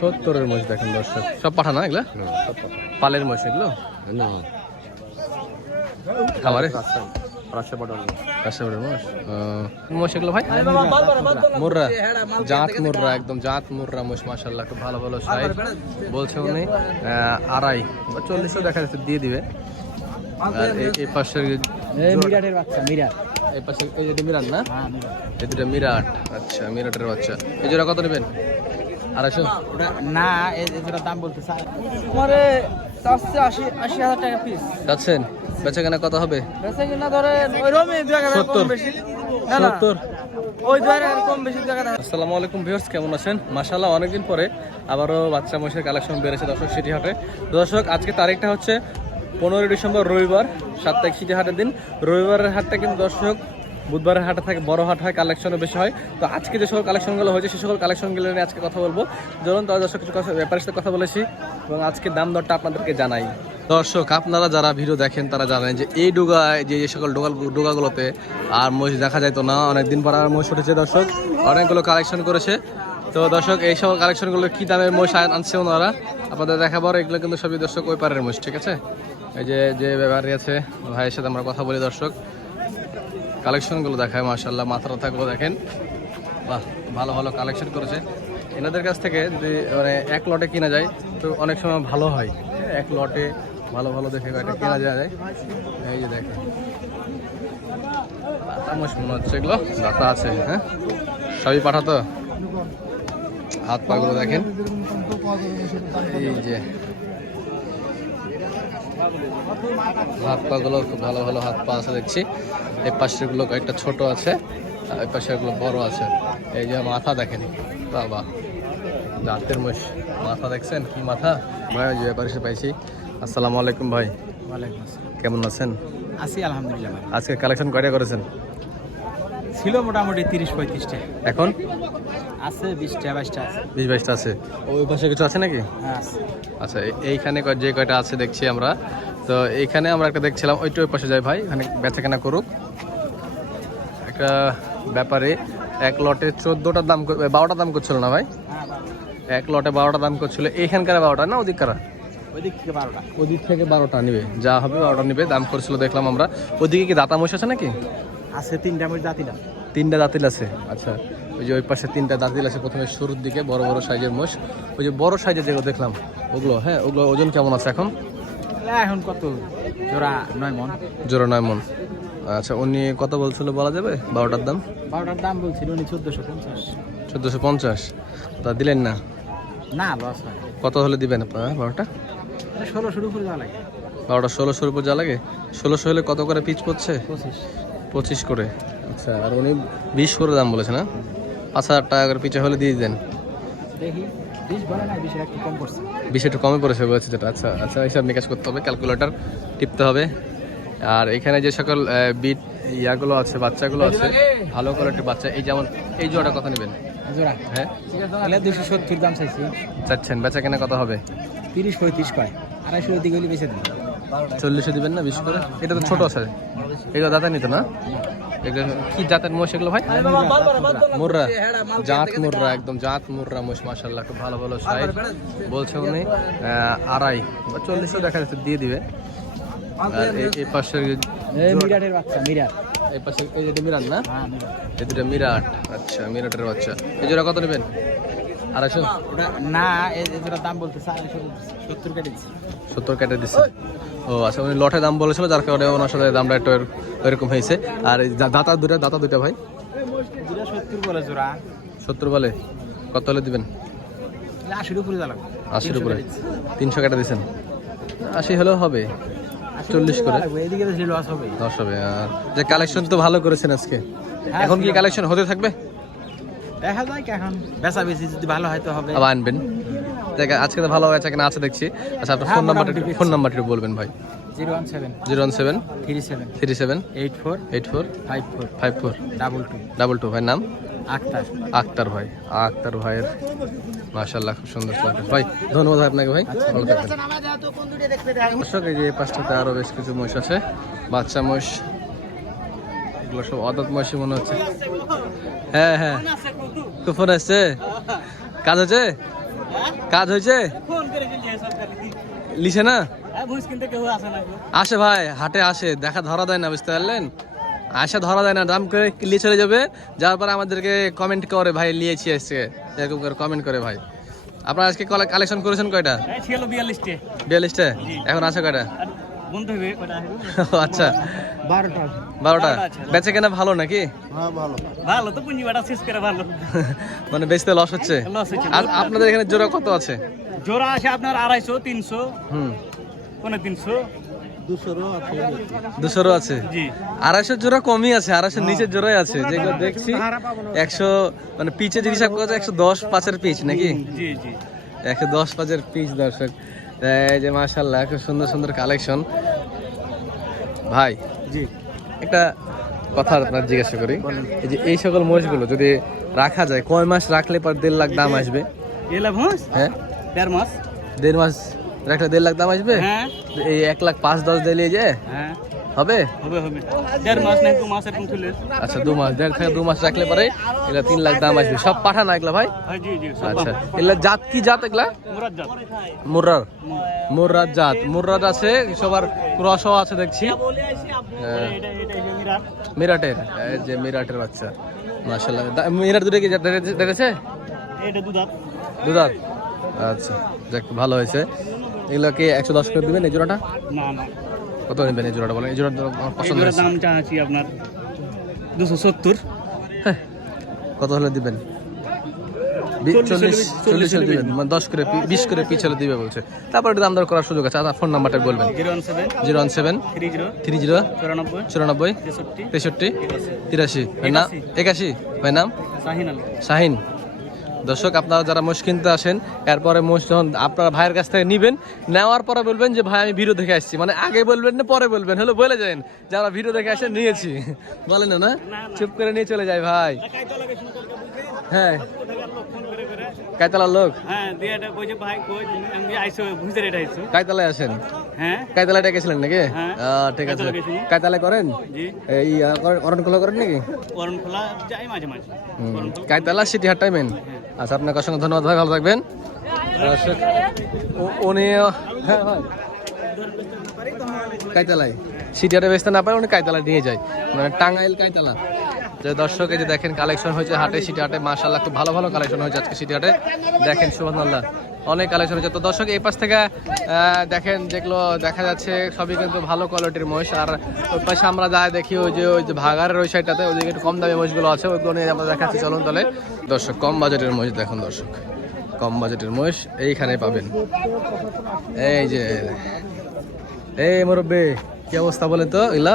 সত্তরের মহিষ দেখেন দর্শক। সব পাঠা না এগুলা? পালের মহিষ এগুলো? না। খামারে? বলছে উনি আড়াই। বা চল্লিশও দেখা যাচ্ছে দিয়ে দিবে। আর এই- মিরাটের বাচ্চা মিরাট। এই পাশে এই যে মিরাট না? হ্যাঁ মিরাট। এই দুটো মিরাট। আচ্ছা মিরাটের বাচ্চা। এই জোড়া কত নেবেন? আড়াইশো? না এই যেটা দাম বলতে স্যার তোমারে চাচ্ছে আশি আশি হাজার টাকা পিস যাচ্ছেন বেচা কেনা কত হবে? বেচে কিনা ধরে ওই রমে দু হাজার সত্তর। বেশি। সত্তর? আসসালামু আলাইকুম ভিউয়ার্স কেমন আছেন? মাশাআল্লাহ অনেকদিন পরে আবারও বাচ্চা মহিষের কালেকশন বেড়েছে দর্শক সিটি হাটে দর্শক আজকে তারিখটা হচ্ছে পনেরোই ডিসেম্বর রবিবার সাত তারিখ সিটি হাটের দিন। রবিবারের হাটটা কিন্তু দর্শক বুধবারের হাটে থাকে, বড় হাট হয়, কালেকশনও বেশি হয়। তো আজকে যে সকল কালেকশনগুলো হয়েছে, সে সকল কালেকশনগুলো নিয়ে আজকে কথা বলব। ধরুন তো দর্শক, কিছু ব্যাপারের সাথে কথা বলেছি এবং আজকে দাম দরটা আপনাদেরকে জানাই। দর্শক, আপনারা যারা ভিডিও দেখেন, তারা জানেন যে এই ডুগায় যে সকল ডোগা ডোগাগুলোতে আর মহিষ দেখা যায় তো না, অনেকদিন পর আর মহিষ উঠেছে দর্শক। অনেকগুলো কালেকশন করেছে। তো দর্শক, এই সকল কালেকশনগুলো কি দামের মহিষ আনছে ওনারা? আপনাদের দেখাবার এগুলো কিন্তু সবই দর্শক ওই পারের মহিষ, ঠিক আছে? এই যে যে ব্যাপারী আছে, ভাইয়ের সাথে আমরা কথা বলি দর্শক। কালেকশনগুলো দেখায় মার্শাল্লাহ মাথা টাথাগুলো দেখেন। বাহ ভালো ভালো কালেকশন করেছে। এনাদের কাছ থেকে যদি মানে এক লটে কিনা যায় তো অনেক সময় ভালো হয়। হ্যাঁ, এক লটে ভালো ভালো দেখে কয়েকটা কেনা যায়। এই যে দেখেন। মনে হচ্ছে এগুলো। আছে হ্যাঁ। সবই পাঠাতো? হাত পাগুলো দেখেন। এই যে। হাত পাগুলো খুব ভালো ভালো হাত পা আছে দেখছি। এই পাশেরগুলো কয়েকটা ছোট আছে এই পাশেরগুলো বড় আছে। এই যে মাথা দেখেন বাবা। দাঁতের মোষ মাথা দেখছেন? কি মাথা? ভাই যে ব্যাপারে পাইছি। আসসালামু আলাইকুম ভাই। কেমন আছেন? আছি আলহামদুলিল্লাহ আজকে কালেকশন কয়টা করেছেন? ছিল মোটামুটি তিরিশ পঁয়ত্রিশটা। এখন? আছে বিশটা বাইশটা আছে। বিশ বাইশটা আছে। ওই পাশে কিছু আছে নাকি? হ্যাঁ আছে। আচ্ছা এইখানে কয়- যে কয়টা আছে দেখছি আমরা। তো এইখানে আমরা একটা দেখছিলাম ওইটা ওই পাশে যাই ভাই এখানে বেচাকেনা করুক। একটা ব্যাপারে এক লটে চোদ্দোটার দাম বারোটার দাম করছিল না ভাই? হ্যাঁ এক লটে বারোটা দাম করছিল। এইখানকার বারোটা না ওদিককার বারোটা। ওদিক থেকে বারোটা নিবে। যা হবে বারোটা নিবে দাম করছিল দেখলাম আমরা। ওদিকে কি দাতা মহিষ আছে নাকি? আছে তিনটা মধ্যে জাতিটা তিনটা দাঁতিল আছে। আচ্ছা ওই যে ওই পাশে তিনটা দাঁতিল আছে প্রথমে শুরুর দিকে বড় বড় সাইজের মোষ। ওই যে বড় সাইজের যেগুলো দেখলাম ওগুলো হ্যাঁ ওগুলো ওজন কেমন আছে এখন? এখন কত? জোড়া নয় মন। জোড়া নয় মন। আচ্ছা উনি কত বলছিল বলা যাবে? বারোটার দাম? বারোটার দাম বলছিল উনি চোদ্দোশো পঞ্চাশ। চোদ্দোশো পঞ্চাশ। তা দিলেন না? না লস হয়। কত হলে দিবেন আপনারা বারোটা? ষোলো শুরু করে দেওয়া লাগে। বারোটা ষোলোশোর উপর যা লাগে? ষোলোশো হলে কত করে পিচ পড়ছে? পঁচিশ। পঁচিশ করে। আচ্ছা আর উনি বিশ করে দাম বলেছে না পাঁচ হাজার টাকা করে পিচে হলে দিয়ে দেন। বিশ একটু কম পড়েছে। বলেছে যেটা। আচ্ছা আচ্ছা হিসাব নিকাশ করতে হবে ক্যালকুলেটর টিপতে হবে। আর এখানে যে সকল বিট ইয়াগুলো আছে বাচ্চাগুলো আছে ভালো কোয়ালিটির বাচ্চা। এই যেমন এই জোড়া কথা নেবেন? হ্যাঁ? দুশো সত্তর দাম চাইছি। চাচ্ছেন বেচা কেনা কত হবে? তিরিশ পঁয়ত্রিশ কয় আড়াইশো দিকে হলে বেঁচে দিন। চল্লিশে দিবেন না বিশ করে? এটা তো ছোট আছে। এগুলো দাঁতা নিত না। কি জাতের মোষ এগুলো ভাই? মুর্রা। জাত মুর্রা একদম জাত মুর্রা মোষ মাসাল্লাহ খুব ভালো ভালো সাইজ বলছে উনি আহ, আড়াই। বা চল্লিশও দেখা যাচ্ছে দিয়ে দিবে। আর এই- এই পাশের মিরাটের বাচ্চা মিরাট। এই পাশে এই যে মিরাট না? হ্যাঁ মিরাট। এই দুটো মিরাট। আচ্ছা মিরাটের বাচ্চা। এই জোড়া কত নেবেন? আড়াইশো? না এই যেটা দাম বলতে সত্তর কেটে দিচ্ছি। সত্তর কেটে দিচ্ছে। ও আচ্ছা উনি লটে দাম বলেছিল যার কারণে ওনার সাথে দামটা একটু এরকম হয়েছে। আর দাতা দুটা দাতা দুটা ভাই? সত্তর বলে কত হলে দিবেন? আশির উপরে আশির উপরে। তিনশো কেটে দিচ্ছেন আশি হলেও হবে। চল্লিশ করে। দশ হবে আর যে কালেকশন তো ভালো করেছেন আজকে। এখন কি কালেকশন হতে থাকবে? দেখা যায় এখন। বেচা বেশি যদি ভালো হয় তো হবে। আবার আনবেন। আজকে তো ভালো হয়েছে কিনা আছে দেখছি। আচ্ছা আপনার ফোন নাম্বারটা ফোন নাম্বারটা বলবেন ভাই। Zero one seven. Zero one seven. Three seven. Three seven. Eight four. Eight four. Five four. Five four. Double two. Double two ভাই নাম? আটটা আক্তার ভাই। আক্তার ভাইয়ের মাশাল্লাহ খুব সুন্দর ভাই ধন্যবাদ আপনাকে ভাই। ভালো থাকবেন। দর্শক এই যে এই পাশটাতে আরও বেশ কিছু মহিষ আছে। বাচ্চা মহিষ। এগুলো সব অদাত মহিষই মনে হচ্ছে। হ্যাঁ হ্যাঁ। তো ফোন আসছে? কাজ আছে? কাজ হয়েছে? লিছে না? আসে ভাই হাটে আসে দেখা ধরা দেয় না বুঝতে পারলেন? আসা ধরা দেয় না দাম করে নিয়ে চলে যাবে। যাওয়ার পরে আমাদেরকে কমেন্ট করে ভাই নিয়েছি এসছে এরকম করে কমেন্ট করে ভাই। আপনারা আজকে কালেকশন করেছেন কয়টা? বিয়াল্লিশটা। এখন আছে কয়টা? আর হবে কটা আচ্ছা। বারোটা বেচে কেনা ভালো নাকি? হ্যাঁ ভালো। ভালো তো পুঁজি শেষ করে ভালো। মানে বেচতে লস হচ্ছে? লস হচ্ছে আর আপনাদের এখানে জোড়া কত আছে? জোড়া আছে আপনার আড়াইশো তিনশো। হুম। পনেরো তিনশো? দুশোরও আছে। আড়াইশো জোড়া কমই আছে আড়াইশো নিচের জোড়াই আছে। যেগুলো দেখছি একশো মানে পিচে যদি হিসাব করা যায় একশো দশ পাঁচের পিচ নাকি? জি জি। একশো দশ পাঁচের পিচ দর্শক। এই যে মাশাল্লাহ খুব সুন্দর সুন্দর কালেকশন ভাই জি। একটা কথা আপনার জিজ্ঞাসা করি। এই যে এই সকল মোষগুলো যদি রাখা যায় কয় মাস রাখলে পর দেড় লাখ দাম আসবে? হ্যাঁ। দেড় মাস। দেড় মাস রাখলে দেড় লাখ দাম আসবে? হ্যাঁ। এই এক লাখ পাঁচ দশ দিলে যে? হ্যাঁ। হবে? হবে হবে। দেড় মাস নাই দু মাস এরকম চলে আচ্ছা দু মাস দেড় থেকে দু মাস রাখলে পরে এগুলা তিন লাখ দাম আসবে। সব পাঠা না এগুলা ভাই? হ্যাঁ জি জি আচ্ছা এগুলা জাত কি জাত এগুলা? মুরাদ জাত। মুর্রার মুর্রার জাত। মুর্রার আছে সবার ক্রসও আছে দেখছি। হ্যাঁ। মিরাটের। যে মিরাটের বাচ্চা। মাশাআল্লাহ। মিরাট দুটো কি দেখেছে? এটা দুধাত। দুধাত। আচ্ছা যাক ভালো হয়েছে। এগুলো কি একশো দশ করে দিবেন এই জোড়াটা? না না। কত নেবেন এই জোড়াটা বলেন? এই জোড়াটা আমার পছন্দ চাচ্ছি আপনার দুশো সত্তর। হ্যাঁ, কত হলে দিবেন? চল্লিশ চল্লিশ হলে হলে দিবেন? মানে দশ করে বিশ করে পিছ হলে দিবে বলছে। তারপর একটু দাম দর করার সুযোগ আছে। আপনার ফোন নাম্বারটা বলবেন। Zero one seven three zero চুরানব্বই তেষট্টি তেষট্টি তিরাশি। ভাই নাম? একাশি। ভাই নাম? শাহিন শাহিন। দর্শক আপনারা যারা মোষ কিনতে আসেন এরপরে মোষ যখন আপনার ভাইয়ের কাছ থেকে নিবেন নেওয়ার পরে বলবেন যে ভাই আমি ভিডিও দেখে আসছি। মানে আগে বলবেন না পরে বলবেন? হলো বলে যান যারা আমরা ভিডিও দেখে আসে নিয়েছি। বলেন না না? চুপ করে নিয়ে চলে যায় ভাই। হ্যাঁ। কাইতলার লোক? হ্যাঁ দিয়ে এটা কই যে ভাই কই? আমি আইসো বুঝতে রেট আইসো। কাইতলায় আসেন? হ্যাঁ। কাইতলায় ডেকেছিলেন নাকি? হ্যাঁ। ঠিক আছে। কাইতলা গেছি। করেন? জি। এই করেন নাকি? করণ যাই মাঝে মাঝে। কাইতালা সিটি হাট টাইমেন। আচ্ছা আপনাকে অসংখ্য ধন্যবাদ ভাই ভালো থাকবেন। উনি হ্যাঁ ভাই কাইতালায় সিটি হাটে বেচতে না পারে উনি কাইতালা নিয়ে যায়। মানে টাঙ্গাইল কাইতালা যে দর্শক, এই যে দেখেন কালেকশন হয়েছে হাটে, সিটি হাটে মাশাল্লাহ খুব ভালো ভালো কালেকশন হয়েছে আজকে সিটি হাটে। দেখেন, সুবহানাল্লাহ, অনেক কালেকশন হয়েছে। তো দর্শক, এই পাশ থেকে দেখেন যেগুলো দেখা যাচ্ছে, সবই কিন্তু ভালো কোয়ালিটির মহিষ। আর ওই পাশে আমরা যাই দেখি, ওই যে ওই যে ভাগারের ওই সাইডটাতে ওইদিকে একটু কম দামি মহিষগুলো আছে, ওইগুলো নিয়ে আমরা দেখাচ্ছি। চলুন তাহলে। দর্শক, কম বাজেটের মহিষ দেখুন দর্শক। কম বাজেটের মহিষ এইখানে পাবেন। এই যে, এই মুরব্বী, কি অবস্থা বলেন তো? এগুলা?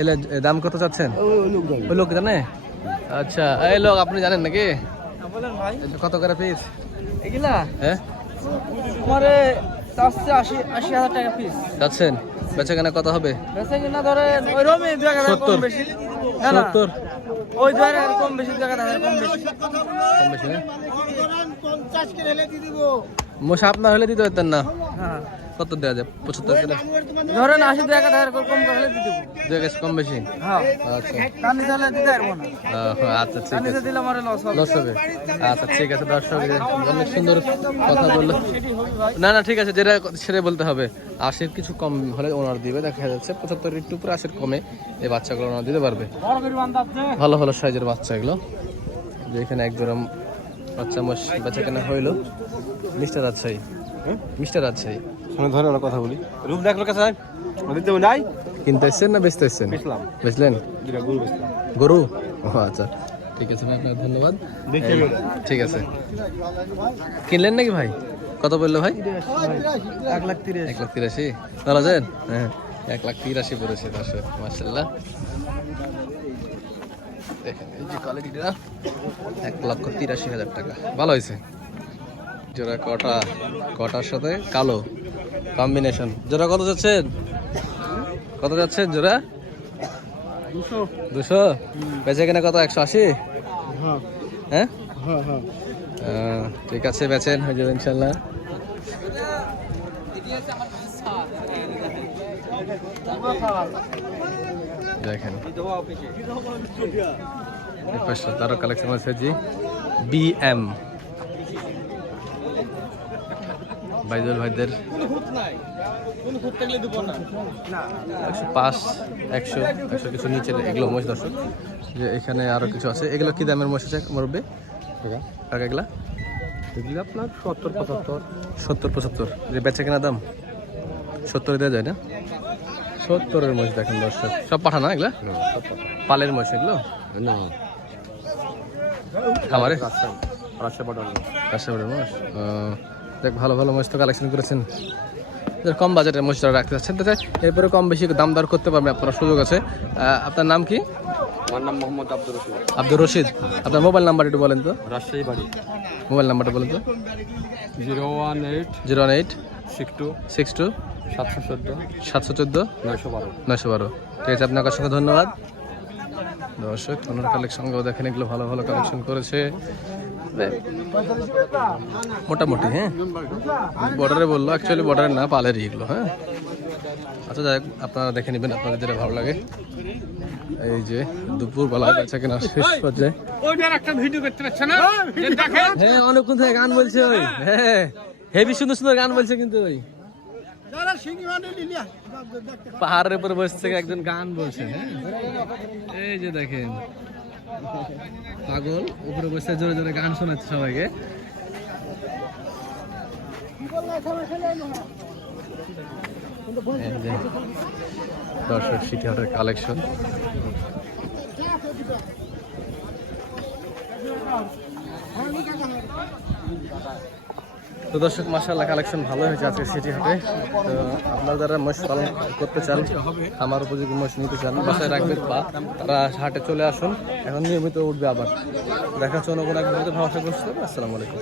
এগুলা দাম কত চাচ্ছেন? ওই লোক জানে। আচ্ছা এই লোক আপনি জানেন নাকি? কত করে পিস এগুলা? হ্যাঁ? তোমারে চাচ্ছে আশি আশি হাজার টাকা পিস যাচ্ছেন বেচা কেনা কত হবে? বেশি কিনা ধরে ওই রমে দু হাজার সত্তর। বেশি। না না। সত্তর। ওই দু হাজার কম বেশি দু হাজার কম বেশি। কম বেশি না? মশা আপনার হলে দিতে পারতেন না? হ্যাঁ। কত দেওয়া যায় পঁচাত্তর করে ধরেন আশি দু এক হাজার কম করে কম বেশি? হ্যাঁ। আচ্ছা। তার নিচে হলে দিতে পারব না। আহ, আচ্ছা ঠিক আছে। দিলে আমার লস হবে। আচ্ছা ঠিক আছে দর্শক এই অনেক সুন্দর কথা বলল। না না ঠিক আছে যেটা সেটাই বলতে হবে। আশির কিছু কম হলে ওনার দিবে দেখা যাচ্ছে পঁচাত্তর একটু উপরে আশির কমে এই বাচ্চাগুলো ওনার দিতে পারবে। করে ভালো ভালো সাইজের বাচ্চা এগুলো। যে এখানে এক জোড়া বাচ্চা বাচ্চা কেনা হইল। মিস্টার রাজশাহী। মিস্টার রাজশাহী। ধরে আমরা কথা বলি। রূপ দেখল কাছে নাই? কিনতে এসছেন না বেচতে এসছেন? বেচলেন? গরু ও আচ্ছা। ঠিক আছে ভাই আপনার ধন্যবাদ। ঠিক আছে। কিনলেন নাকি ভাই? কত বলল ভাই? এক লাখ তিরিশ। এক লাখ তিরাশি? ভালো আছেন? হ্যাঁ এক লাখ তিরাশি পড়েছে দর্শক মার্শাল্লাহ দেখেন এই যে কোয়ালিটিটা এক লক্ষ তিরাশি হাজার টাকা। ভালো হয়েছে? জোড়া কটা কটার সাথে? কালো কম্বিনেশন জোড়া কত যাচ্ছেন? কত যাচ্ছেন জোড়া? দুশো। বেচে কিনা কত? একশো আশি? হ্যাঁ। হ্যাঁ? হ্যাঁ হ্যাঁ। ঠিক আছে বেচেন হয়ে যাবে ইনশাল্লাহ। দেখেন। তারও কালেকশন আছে জি বিএম বাইদুল ভাইদের একশো পাঁচ একশো একশো কিছু নিচে এগুলো মহিষ দর্শক। যে এখানে আরও কিছু আছে। এগুলো কি দামের মহিষ আছে মুরব্বী? কাকা এগুলা? এগুলো আপনার সত্তর পঁচাত্তর। সত্তর পঁচাত্তর। যে বেচা কেনা দাম? সত্তরে দেওয়া যায় না? সত্তরের মহিষ দেখেন দর্শক। সব পাঠা না এগুলা? পালের মহিষ এগুলো? না। খামারে? রাজশাহী পাঠানো। রাজশাহীর মহিষ? দেখ ভালো ভালো মস্ত কালেকশন করেছেন। কম বাজেটের মহিষ রাখতে চাচ্ছেন তাতে এরপরে কম বেশি দাম দর করতে পারবেন আপনার সুযোগ আছে। আপনার নাম কি? আমার নাম মোহাম্মদ আব্দুল রশিদ। আব্দুর রশিদ। আপনার মোবাইল নাম্বার একটু বলেন তো। রাজশাহী বাড়ি। মোবাইল নাম্বারটা বলেন তো। Zero one eight zero one eight six two six two সাতশো চোদ্দ সাতশো চোদ্দ নয়শো বারো। নয়শো বারো। ঠিক আছে আপনাকে অসংখ্য ধন্যবাদ। দর্শক ওনার কালেকশনগুলো দেখেন এগুলো ভালো ভালো কালেকশন করেছে। মোটামুটি হ্যাঁ? বর্ডারে বলল অ্যাকচুয়ালি বর্ডারে না, পালেরই এগুলো হ্যাঁ? আচ্ছা যাই আপনারা দেখে নেবেন, আপনাদের যেটা ভালো লাগে। এই যে দুপুর বেলা বেচা কেনা শেষ পর্যায়ে। না হ্যাঁ অনেকক্ষণ থেকে গান বলছে ওই। হ্যাঁ হেভি সুন্দর সুন্দর গান বলছে কিন্তু ওই। পাহাড়ের উপরে বসে থেকে একজন গান বলছে হ্যাঁ? এই যে দেখেন। পাগল, উপরে বসে জোরে জোরে গান শোনাচ্ছে সবাইকে। দর্শক, সিটি হাটের কালেকশন তো দর্শক মাসাল্লাহ কালেকশন ভালো হয়েছে আজকে সিটি হাটে। তো আপনারা যারা মোষ পালন করতে চান, আমার উপযোগী মোষ নিতে চান, বাসায় রাখবেন বা তারা হাটে চলে আসুন। এখন নিয়মিত উঠবে আবার। দেখা হচ্ছে অন্য কোনো এক ভালো থাকবেন। আসসালামু আলাইকুম।